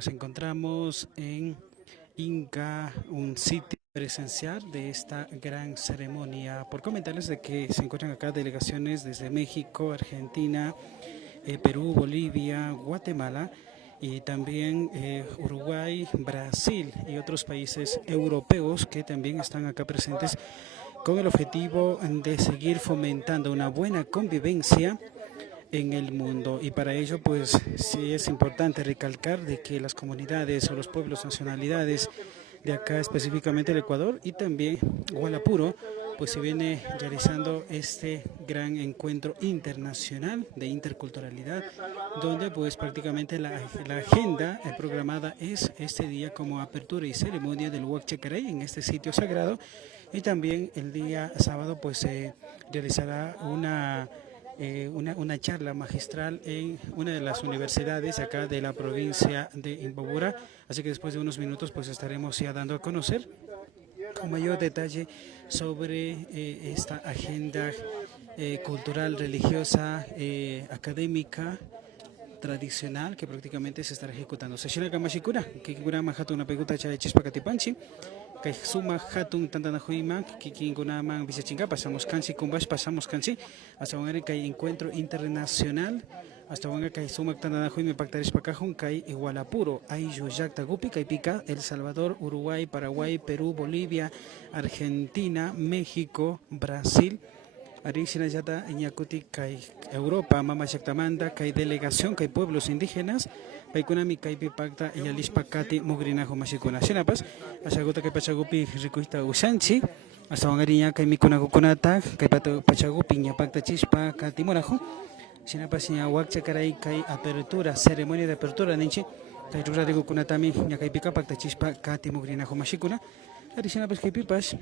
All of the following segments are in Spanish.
nos encontramos en Inca, un sitio presencial de esta gran ceremonia. Por comentarles de que se encuentran acá delegaciones desde México, Argentina, Perú, Bolivia, Guatemala y también Uruguay, Brasil y otros países europeos que también están acá presentes con el objetivo de seguir fomentando una buena convivencia en el mundo. Y para ello, pues sí es importante recalcar de que las comunidades o los pueblos, nacionalidades de acá, específicamente el Ecuador y también Gualapuro, pues se viene realizando este gran encuentro internacional de interculturalidad, donde pues prácticamente la agenda programada es este día como apertura y ceremonia del Huac Chacaray en este sitio sagrado, y también el día sábado pues se realizará una charla magistral en una de las universidades acá de la provincia de Imbabura, así que después de unos minutos pues estaremos ya dando a conocer con mayor detalle sobre esta agenda cultural, religiosa, académica, tradicional que prácticamente se estará ejecutando. Seshina Kamashikura, que kura manjatu una pregunta de chispa catipanchi, que suma hatun tantana juima, que kinguna man visachinga, pasamos canchi, kumbash, pasamos canchi, hasta un que hay encuentro internacional, hasta un que suma tantana juima, pactaris pacajun, que hay Igualapuro, hay Yuyacta Gupi, que pica El Salvador, Uruguay, Paraguay, Perú, Bolivia, Argentina, México, Brasil. Arixina yata ñakuti kay Europa mama shaktamanda kay delegación kay pueblos indígenas paykunami kaypi pacta yalishpa kati mugrinajo mashikuna shinapas ashaguta kay pachagupi rikuita ushanchi hasta wangariña kay mikunakukunata kay pachagupi ña pacta chispa kati morajo shinapas ña wakcha karay kay apertura ceremonia de apertura ninchi kay rurarikukunatami ña kaypika pacta chispa kati mugrinajo mashikuna arishinapas kaypipas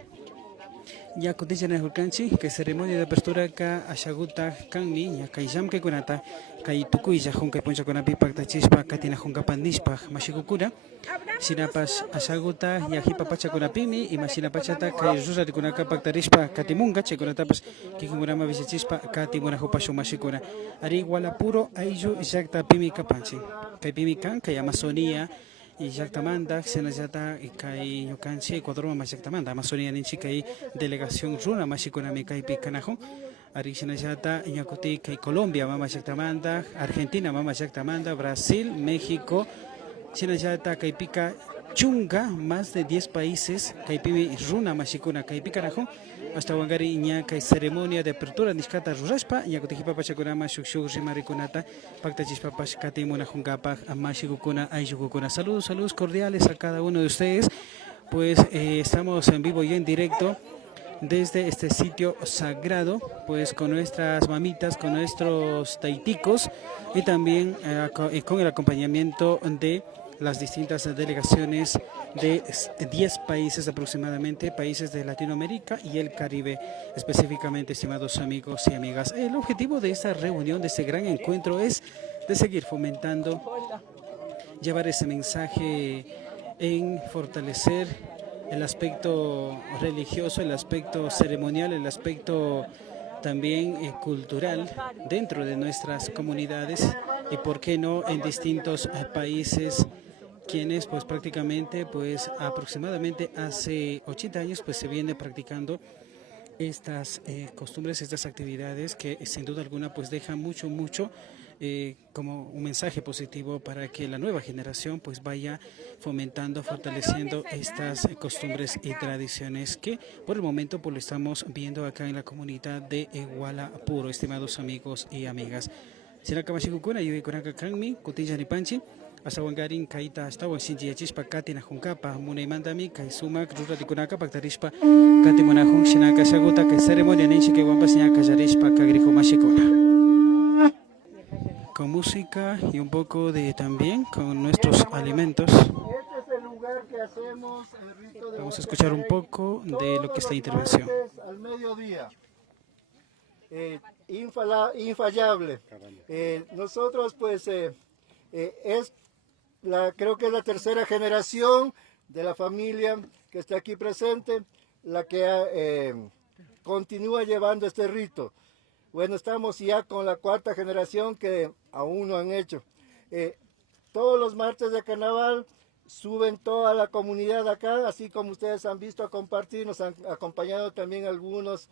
ya kutilla hurkanchi que ceremonia de apertura ka ashaguta kanmi ya kaijam que kunata kai tukuilla junka poncha kunapi pacta chispa katina junka pandispa mashikukura sinapas ashaguta ya hipa pacha kunapimi y mashina pachata kai rusa de kunaka pacta rispa katimunga che kunatapas que kumurama visichispa katimuna hupashu mashikuna ari Gualapuro ayu yakta pimi kapanchi kai pimi kan kai Amazonía y Yactamanda, Xenayata, y Kai Yocanchi, Ecuador, Yactamanda, Amazonía, Ninchikai, Delegación Runa, Machikunamika y Picanajo, Arixenayata, Yacuti, Kai Colombia, Mama Yactamanda, Argentina, Mama Yactamanda, Brasil, México, Xenayata, Kai Pica, Chunga, más de 10 países, Kai Pibi, Runa, Machicuna, Kai Picanajo, hasta Wangari Iña, Kai ceremonia de apertura, Nishkata, Ruraspa, Yacuti Pachakurama, Shukshuk, Rimarikunata, Pacta Chispapas, Katimuna, Jungapa, Amashikukuna, Ayukukuna. Saludos, saludos cordiales a cada uno de ustedes. Pues estamos en vivo y en directo desde este sitio sagrado, pues con nuestras mamitas, con nuestros taiticos y también con el acompañamiento de las distintas delegaciones de 10 países aproximadamente, países de Latinoamérica y el Caribe, específicamente, estimados amigos y amigas. El objetivo de esta reunión, de este gran encuentro, es de seguir fomentando, llevar ese mensaje en fortalecer el aspecto religioso, el aspecto ceremonial, el aspecto también cultural dentro de nuestras comunidades y por qué no en distintos países, quienes pues prácticamente pues aproximadamente hace 80 años pues se viene practicando estas costumbres, estas actividades que sin duda alguna pues dejan mucho como un mensaje positivo para que la nueva generación pues vaya fomentando, fortaleciendo estas costumbres y tradiciones que por el momento pues lo estamos viendo acá en la comunidad de Gualapuro, estimados amigos y amigas. Sina kamashikukuna yuhi kunaka kanmi kutilla ni panchi asa wangarin kaita hasta wansinji yachispa kati na junkapa munaymantami kay sumak ruratikunaka paktarishpa kati munajun shinaka shaguta kay ceremonia ninshi que wampas ña kallarishpa kagrijo mashikuna con música y un poco de también con nuestros alimentos. Vamos a escuchar un poco de lo que es la intervención. Al mediodía. Infallable. Nosotros pues creo que es la tercera generación de la familia que está aquí presente, la que continúa llevando este rito. Bueno, estamos ya con la cuarta generación que aún no han hecho. todos los martes de carnaval suben toda la comunidad acá, así como ustedes han visto a compartir, nos han acompañado también algunas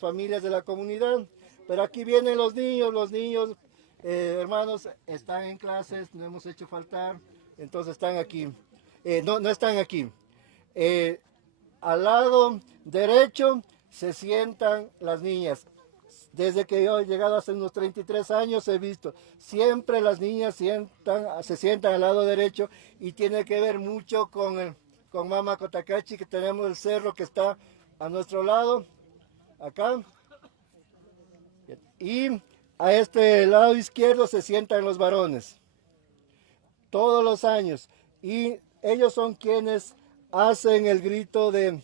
familias de la comunidad. Pero aquí vienen los niños, hermanos, están en clases, no hemos hecho faltar, entonces están aquí. No están aquí. Al lado derecho se sientan las niñas. Desde que yo he llegado hace unos 33 años he visto, siempre las niñas se sientan al lado derecho y tiene que ver mucho con Mama Cotacachi, que tenemos el cerro que está a nuestro lado, acá. Y a este lado izquierdo se sientan los varones, todos los años. Y ellos son quienes hacen el grito de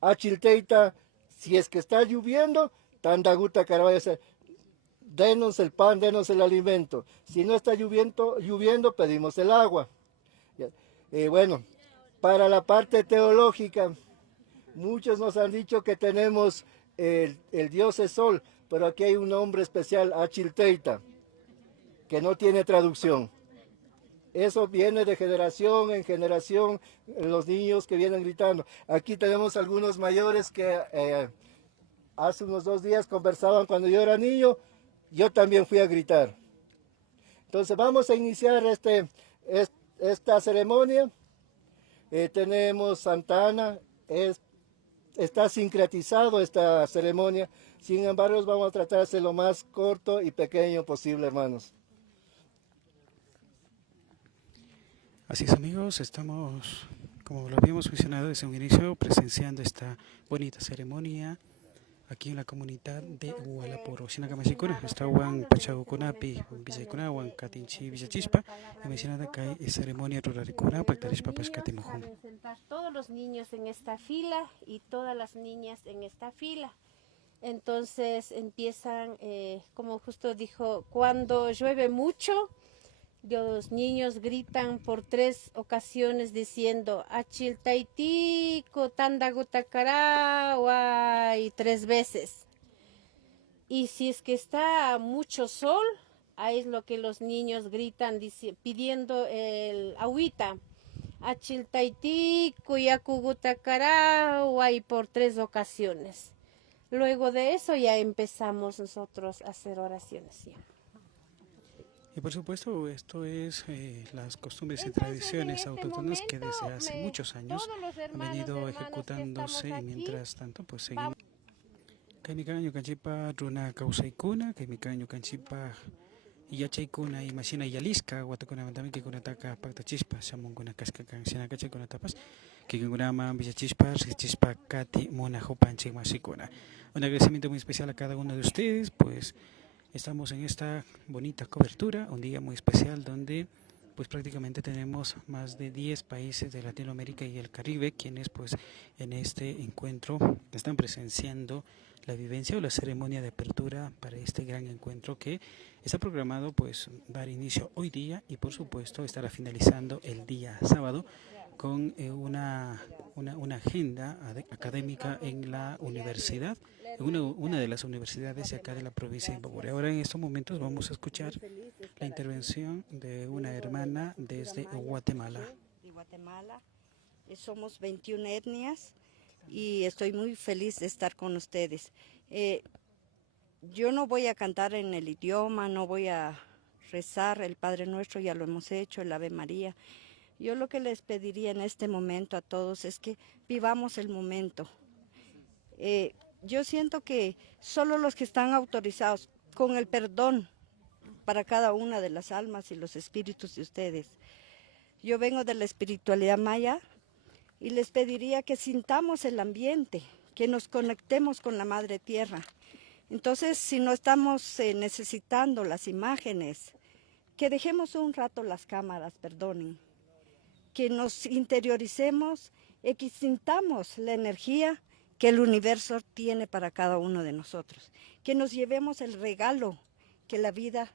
Achilteita, si es que está lloviendo, Tandaguta Carabaya, denos el pan, denos el alimento. Si no está lloviendo, pedimos el agua. Bueno, para la parte teológica, muchos nos han dicho que tenemos el dios es sol, pero aquí hay un nombre especial, Achilteita, que no tiene traducción. Eso viene de generación en generación, los niños que vienen gritando. Aquí tenemos algunos mayores que hace unos 2 días conversaban cuando yo era niño, yo también fui a gritar. Entonces vamos a iniciar esta ceremonia. Tenemos Santa Ana, está sincretizado esta ceremonia, sin embargo vamos a tratar de hacer lo más corto y pequeño posible, hermanos. Así es, amigos, estamos, como lo habíamos mencionado desde un inicio, presenciando esta bonita ceremonia aquí en la comunidad de Hualaporo. Sinacamachicuna, está Juan Pachagucunapi, Villacuna, Juan Catinchi, Villachispa, y mencionada que hay ceremonia ruraricuna, Pactarispa, Pascatimujum. Todos los niños en esta fila y todas las niñas en esta fila. Entonces empiezan, como justo dijo, cuando llueve mucho, los niños gritan por 3 ocasiones diciendo Achiltaitico, Tandagutacará, y 3 veces. Y si es que está mucho sol, ahí es lo que los niños gritan pidiendo el agüita. Achiltaitico, Yakugutacará, y por 3 ocasiones. Luego de eso ya empezamos nosotros a hacer oraciones. ¿Sí? Y por supuesto, esto es las costumbres y tradiciones autóctonas que desde hace muchos años han venido ejecutándose y mientras tanto pues seguimos. Kaimicaño canchipa runa causaicuna, kaimicaño canchipa yachaykuna y machina yalisca, guatacuna también que con ataca pacta chispa, samunguna casca cancina cacha con tapas, que con una villachispa, chispa cati, mona jopanche masicuna. Un agradecimiento muy especial a cada uno de ustedes, pues. Estamos en esta bonita cobertura, un día muy especial donde pues prácticamente tenemos más de 10 países de Latinoamérica y el Caribe quienes pues en este encuentro están presenciando la vivencia o la ceremonia de apertura para este gran encuentro que está programado pues dar inicio hoy día y por supuesto estará finalizando el día sábado con una agenda académica en la universidad, una de las universidades de acá de la provincia de Imbabura. Ahora en estos momentos vamos a escuchar la intervención de una hermana desde Guatemala. De Guatemala, somos 21 etnias y estoy muy feliz de estar con ustedes. Yo no voy a cantar en el idioma, no voy a rezar el Padre Nuestro, ya lo hemos hecho, el Ave María. Yo lo que les pediría en este momento a todos es que vivamos el momento. Yo siento que solo los que están autorizados con el perdón para cada una de las almas y los espíritus de ustedes. Yo vengo de la espiritualidad maya y les pediría que sintamos el ambiente, que nos conectemos con la Madre Tierra. Entonces, si no estamos necesitando las imágenes, que dejemos un rato las cámaras, perdonen. Que nos interioricemos y que sintamos la energía que el universo tiene para cada uno de nosotros. Que nos llevemos el regalo que la vida,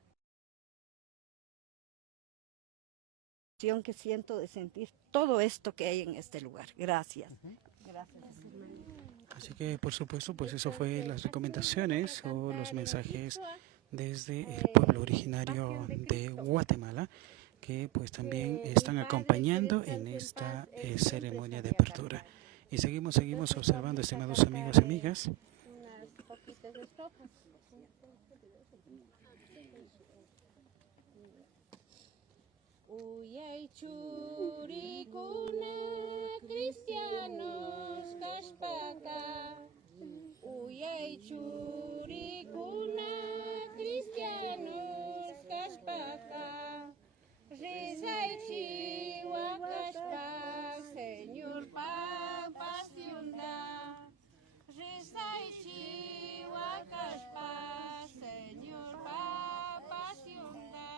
que siento de sentir todo esto que hay en este lugar. Gracias. Gracias. Así que por supuesto pues eso fue las recomendaciones o los mensajes desde el pueblo originario de Guatemala, que pues también están acompañando en esta ceremonia de apertura. Y seguimos observando, estimados amigos y amigas. Unas poquitas estrofas. Uyay churikuna cristianos kashpaka. Uyay churikuna cristianos kashpaka. Rizaychi wakashpak Señor papasyunda. Rizaychi wakashpak Señor papasyunda.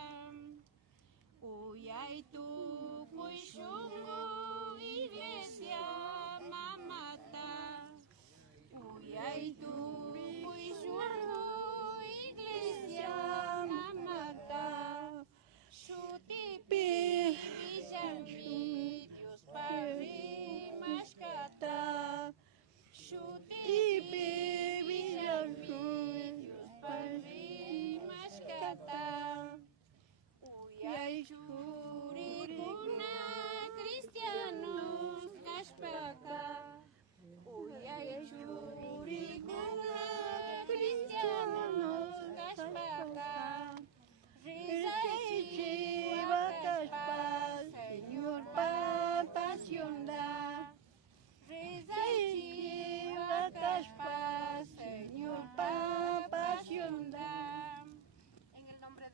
Uyay tukuy shungu iglesia mamata. Uyay tukuy shungu iglesia mamata. Shutipi villanmi Dios parimashkata. Shutipi villanmi Dios parimashkata. Uyay churikuna cristianos kashpaka. Uyay churikuna cristianos kashpaka. Rizaychi wakashpak Señor papasyunda. Rizaychi wakashpak Señor papasyunda. En el nombre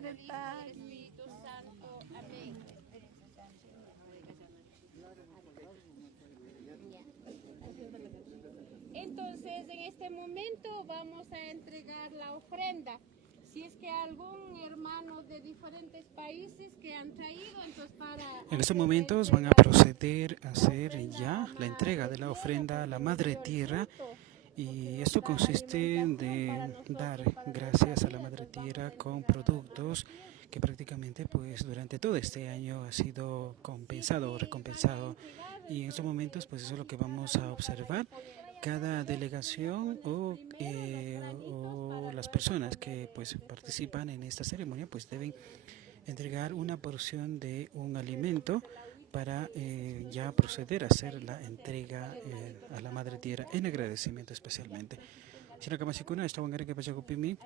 del Padre, del Espíritu Santo. Amén. Entonces, en este momento vamos a entregar la ofrenda. Si es que algún hermano de diferentes países que han traído, entonces para... En estos momentos van a proceder a hacer ya la entrega de la ofrenda a la Madre Tierra. Y esto consiste en dar gracias a la Madre Tierra con productos que prácticamente pues durante todo este año ha sido compensado o recompensado. Y en estos momentos pues eso es lo que vamos a observar. Cada delegación o las personas que pues participan en esta ceremonia pues deben entregar una porción de un alimento para ya proceder a hacer la entrega a la Madre Tierra en agradecimiento especialmente. Sinakamashikuna, estaban que pachakupimi,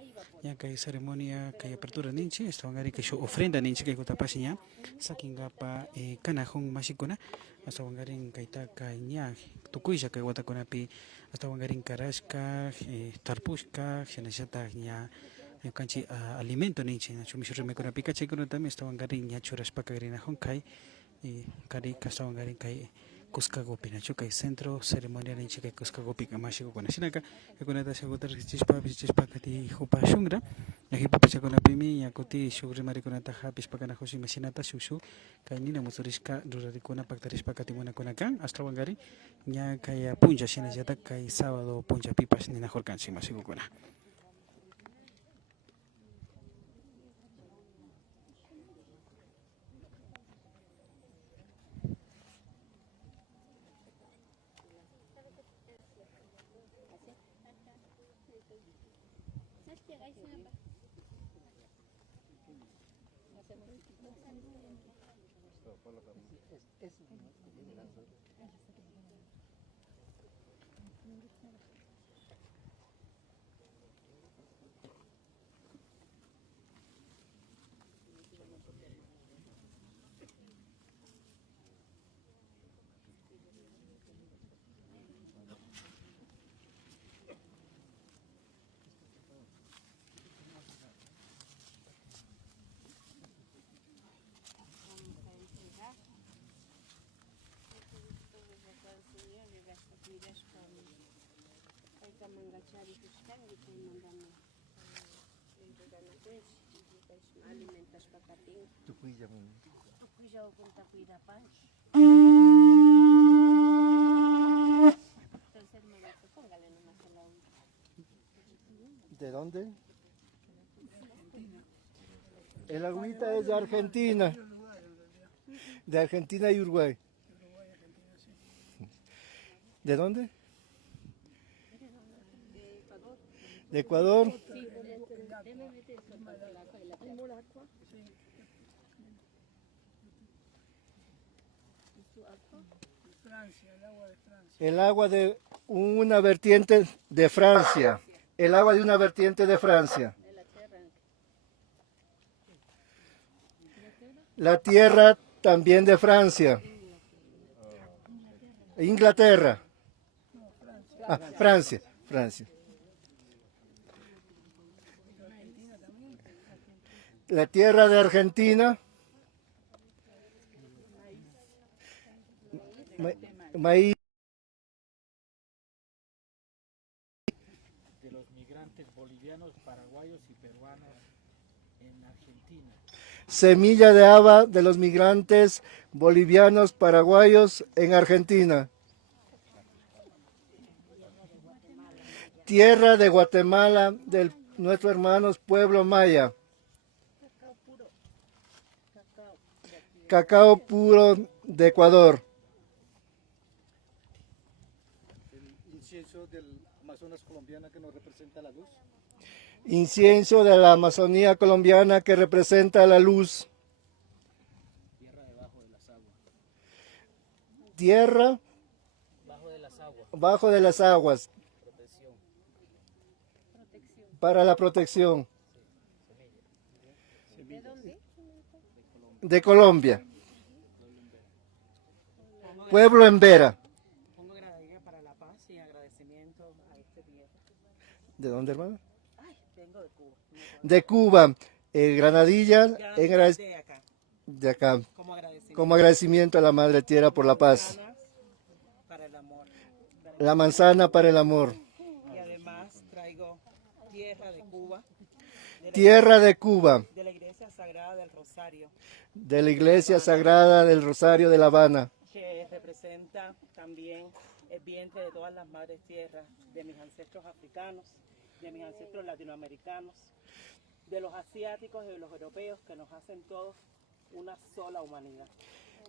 ya que hay ceremonia, que hay apertura ninchi, estaban que yo ofrenda ninchi que kutapashiña, sakingapa kanajun mashikuna, estaban en kaita kaña, tukuya que guatakunapi, estaban en karashka, tarpushka, xenashata ña, kanchi alimento ninchi, chumishurme con apica chikuna también estaban ña churashpaka grinajun kai, y kari estaban kai Cuscagopi, Nacho, que centro ceremonial en Chica Cuscagopi, Camáxico con Asinaca, que con esta segunda chispa, chispa, que jupa shungra, la hipa pecha con la pimi, Yakuti, Shugri Mariconata, Pispacana Josi Machinata, Shushu, Kainina Muzurisca, Duraricuna, Pactarispa Catimuna con Acan, hasta Wangari, ya Kaya Punja, Shinayata, Kai sábado, Punja Pipas, Nina Jorcan, Simasibucuna. Alimentas pacatín. Tukuya mo. Tukuya o punta cuida pan. Entonces, hermanito, póngale nomás el agua. ¿De dónde? El agüita es de Argentina. De Argentina y Uruguay. ¿De dónde? ¿De Ecuador? El agua de una vertiente de Francia. El agua de una vertiente de Francia. La tierra también de Francia. Inglaterra. Ah, Francia. Francia. La tierra de Argentina. Maíz. De los migrantes bolivianos, paraguayos y peruanos en Argentina. Semilla de haba de los migrantes bolivianos, paraguayos en Argentina. Tierra de Guatemala, de nuestros hermanos pueblo maya. Cacao puro de Ecuador. El incienso del Amazonas colombiana que nos representa la luz. Incienso de la Amazonía colombiana que representa la luz. Tierra debajo de las aguas. Tierra Bajo de las aguas. bajo de las aguas. Protección. Para la protección. De Colombia. Pueblo en Vera. Pongo granadilla para la paz y agradecimiento a este día. ¿De dónde, hermano? Ay, vengo de Cuba. De Cuba. Granadilla De acá, de acá. como agradecimiento. Como agradecimiento a la Madre Tierra por la paz. Para el amor. La manzana para el amor. Y además traigo tierra de Cuba, Tierra de Cuba. de la Iglesia Sagrada del Rosario, De la Iglesia Sagrada del Rosario de La Habana. que representa también el vientre de todas las madres tierras, de mis ancestros africanos, de mis ancestros latinoamericanos, de los asiáticos y de los europeos, que nos hacen todos una sola humanidad.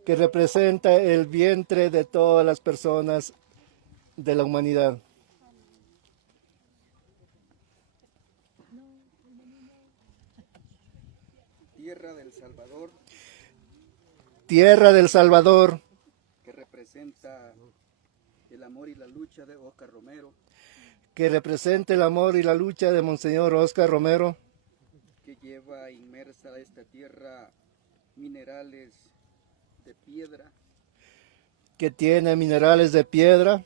Que representa el vientre de todas las personas de la humanidad. Tierra del Salvador, Tierra del Salvador, que representa el amor y la lucha de Oscar Romero, que representa el amor y la lucha de Monseñor Oscar Romero, que lleva inmersa esta tierra minerales de piedra, que tiene minerales de piedra,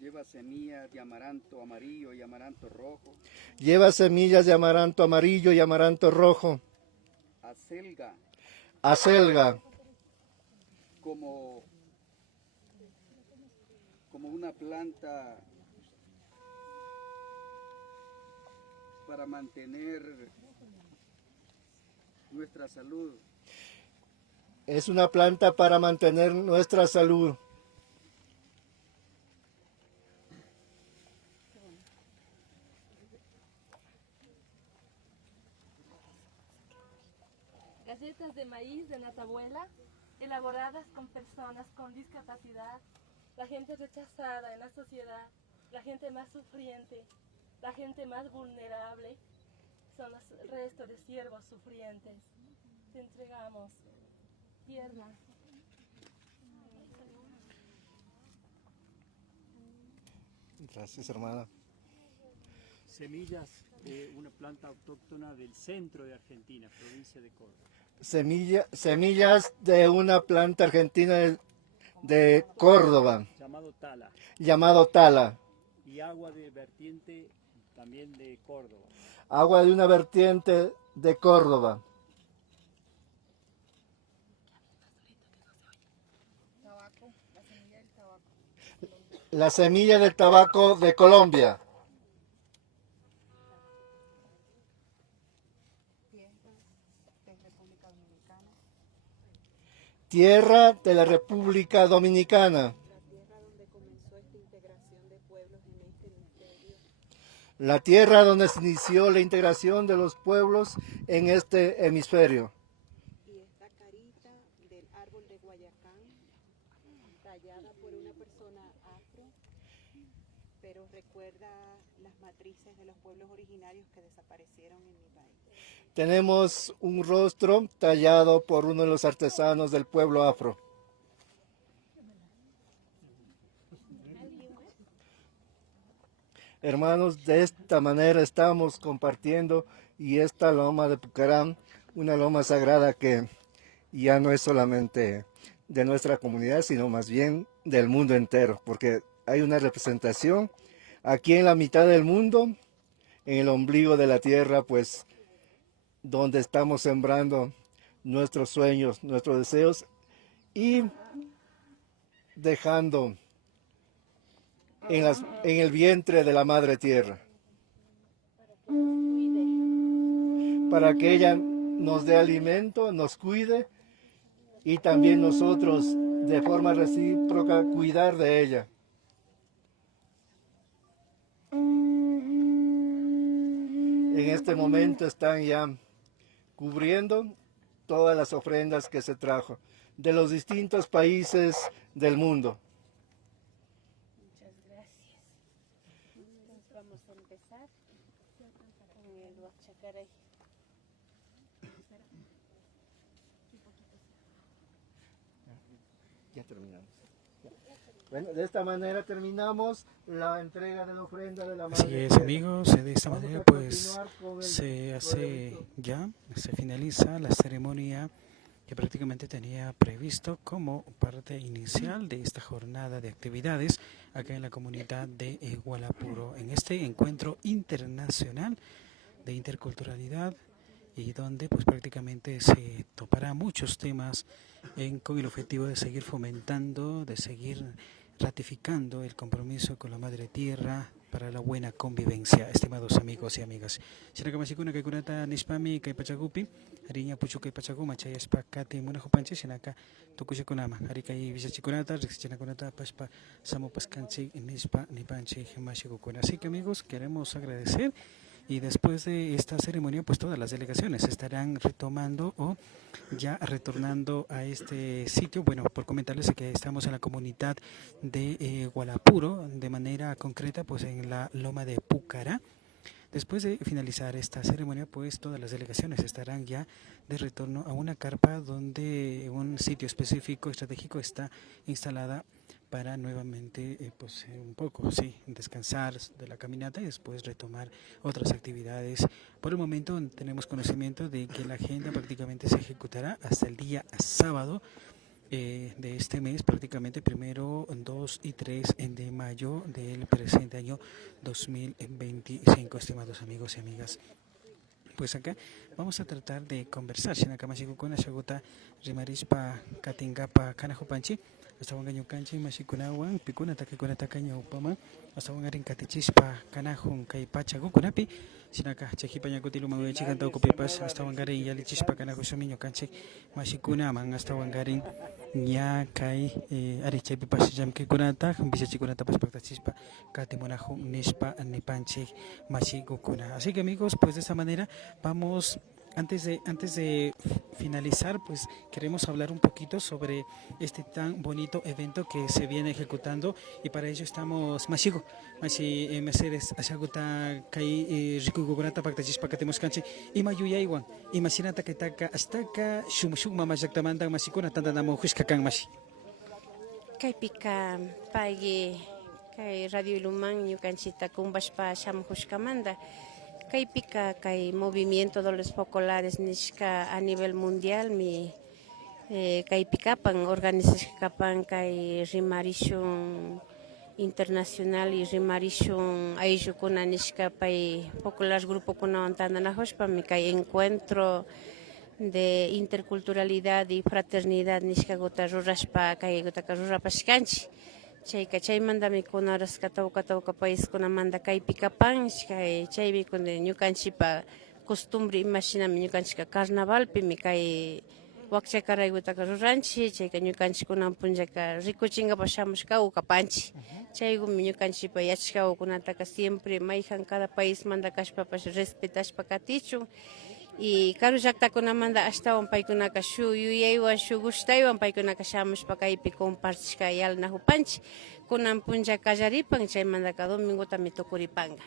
lleva semillas de amaranto amarillo y amaranto rojo, lleva semillas de amaranto amarillo y amaranto rojo, acelga acelga, como una planta para mantener nuestra salud. es una planta para mantener nuestra salud. Galletas de maíz de Natabuela, elaboradas con personas con discapacidad, la gente rechazada en la sociedad, la gente más sufriente, la gente más vulnerable, son los restos de siervos sufrientes. Te entregamos tierra. Gracias, hermana. Semillas de una planta autóctona del centro de Argentina, provincia de Córdoba. Semillas de una planta argentina de Córdoba, llamado tala. Y agua de vertiente también de Córdoba. Agua de una vertiente de Córdoba. La semilla del tabaco de Colombia. Tierra de la República Dominicana. La tierra donde se inició la integración de los pueblos en este hemisferio. Y esta carita del árbol de Guayacán, tallada por una persona afro, pero recuerda las matrices de los pueblos originarios que desaparecieron en mi país. Tenemos un rostro tallado por uno de los artesanos del pueblo afro. Hermanos, de esta manera estamos compartiendo y esta loma de Pucarán, una loma sagrada que ya no es solamente de nuestra comunidad, sino más bien del mundo entero, porque hay una representación aquí en la mitad del mundo, en el ombligo de la tierra, pues donde estamos sembrando nuestros sueños, nuestros deseos y dejando en el vientre de la madre tierra, para que ella nos dé alimento, nos cuide y también nosotros de forma recíproca cuidar de ella. En este momento están ya cubriendo todas las ofrendas que se trajo de los distintos países del mundo. Muchas gracias. Entonces vamos a empezar con el huachacaray. Ya terminamos. Bueno, de esta manera terminamos la entrega de la ofrenda de la madre. Así es, amigos, de esta manera pues se hace ya, se finaliza la ceremonia que prácticamente tenía previsto como parte inicial de esta jornada de actividades acá en la comunidad de Gualapuro, en este encuentro internacional de interculturalidad y donde pues prácticamente se topará muchos temas con el objetivo de seguir fomentando, de seguir ratificando el compromiso con la Madre Tierra para la buena convivencia, estimados amigos y amigas. Sinakamasikuno kay kunata nispami kay pachagupi, hariña puchu kay pachaguma chayaspa kati munajupanchi sinaka tukushikunama, hari kay visachikunata, rixichinakunata paspa samupaskanchi nispa nipanchi mashigukuna. Así que amigos, queremos agradecer. Y después de esta ceremonia, pues todas las delegaciones estarán retomando o ya retornando a este sitio. Bueno, por comentarles que estamos en la comunidad de Gualapuro, de manera concreta, pues en la loma de Pucará. Después de finalizar esta ceremonia, pues todas las delegaciones estarán ya de retorno a una carpa donde un sitio específico, estratégico, está instalada para nuevamente un poco descansar de la caminata y después retomar otras actividades. Por el momento tenemos conocimiento de que la agenda prácticamente se ejecutará hasta el día sábado de este mes, prácticamente 1, 2 y 3 de mayo del presente año 2025, estimados amigos y amigas. Pues acá vamos a tratar de conversar. Shinakamashiku Shagota Rimarispa Katingapa Kanajupanchi, hasta Wangaño Canchi, Mashikunawan, Picuna Takikuna Takaña Upama, hasta Wangarin Katichispa Kanajun Kaipacha Gukunapi, Sinaka Chakipaña Kutilu Mawechi Cantao Copipas, hasta Wangarin Yalichispa Kanajo Somiño Canchi, Mashikunaman, hasta Wangarin Ya Kai Arichapipas Jamkikunata, Bisachikunata Paspachispa, Katimonaju Nispa Nipanchi, Mashigukuna. Así que amigos, pues de esta manera vamos. Antes de finalizar, pues queremos hablar un poquito sobre este tan bonito evento que se viene ejecutando y para ello estamos Mashigo, Mercedes, Ashaguta, Kai, Riku Gugurata, Pactachis, Pacatemos Canchi, y Mayuyaiwan, y Masinata Ketaka, Astaka, Shumshuk, Mamashaktamanda, Masikuna, Tandanamo, Huiskakan Mashi. Kai pika pagi kai Radio Iluman Yucanchita Kumbashpa Sham Hushkamanda. Kai pica kai movimiento de los populares nishka a nivel mundial mi kai picapan organización kai rimarishun internacional y rimarishun ayukuna nishka pai popular grupo kuna antanda na hospa mi kai encuentro de interculturalidad y fraternidad nishka gota rurashpa kai gota rurapashkanchi. Chay manda mi kuna rascatauca país kuna manda kai picapan chay mi kuna ñukanchipa costumbre imagina mi ñukanchika carnaval pi mi kai wakchakaray gutaka ruranchi chayka ñukanchikuna punllaka rikuchinga pashamushka ukapanchi chaygumi ñukanchipa yachashka ukunataka siempre mayjan cada país manda kashpapash respetashpa katichun y karu llaqtakunamanta ashtawan paykunaka shu yuyaywan shu gushtaywan paykunaka shamushpa kaypi compartishka yalnajupanchik kunan punlla kallaripan chaymantaka domingotami tukuripanga.